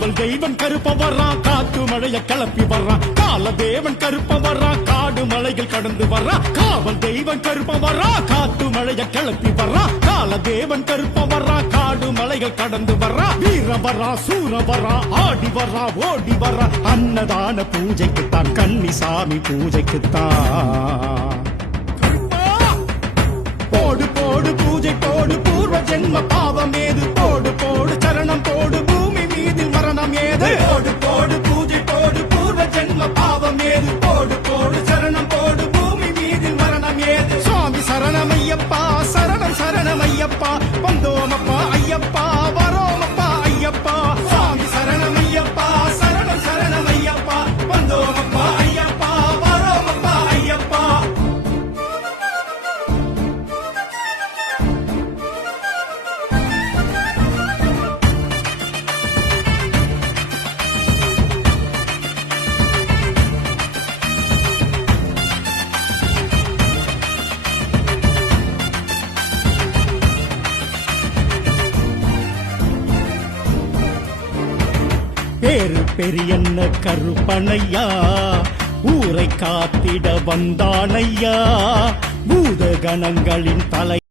காவல் தெய்வம் கருப்ப வர்றான் காத்து மழைய கிளப்பி வர்றான் கால தேவன் கருப்ப வர்றான் காடு மலைகள் கடந்து வர்றான் காவல் தெய்வம் கருப்ப வர்றான் காத்து மழைய கிளப்பி வர்றான் கால தேவன் கருப்ப வர்றான் காடு மலைகள் கடந்து வர்றான் வீர வர்றா. சூர வர்றா ஆடி வர்றா ஓடி வர்றா அன்னதான பூஜைக்குத்தான் கன்னிசாமி பூஜைக்குத்தான். போடு போடு பூஜை போடு பூர்வ ஜென்ம ஏது போடு போடு பூஜை போடு பூர்வ ஜென்ம பாவம் ஏது? போடு போடு சரணம் போடு பூமி மீது மரணம் ஏது? சுவாமி சரணம் ஐயப்பா சரணம் சரணம் பேரு பெரியன்ன கருப்பனையா ஊரை காத்திட வந்தானையா? பூத கணங்களின் தலை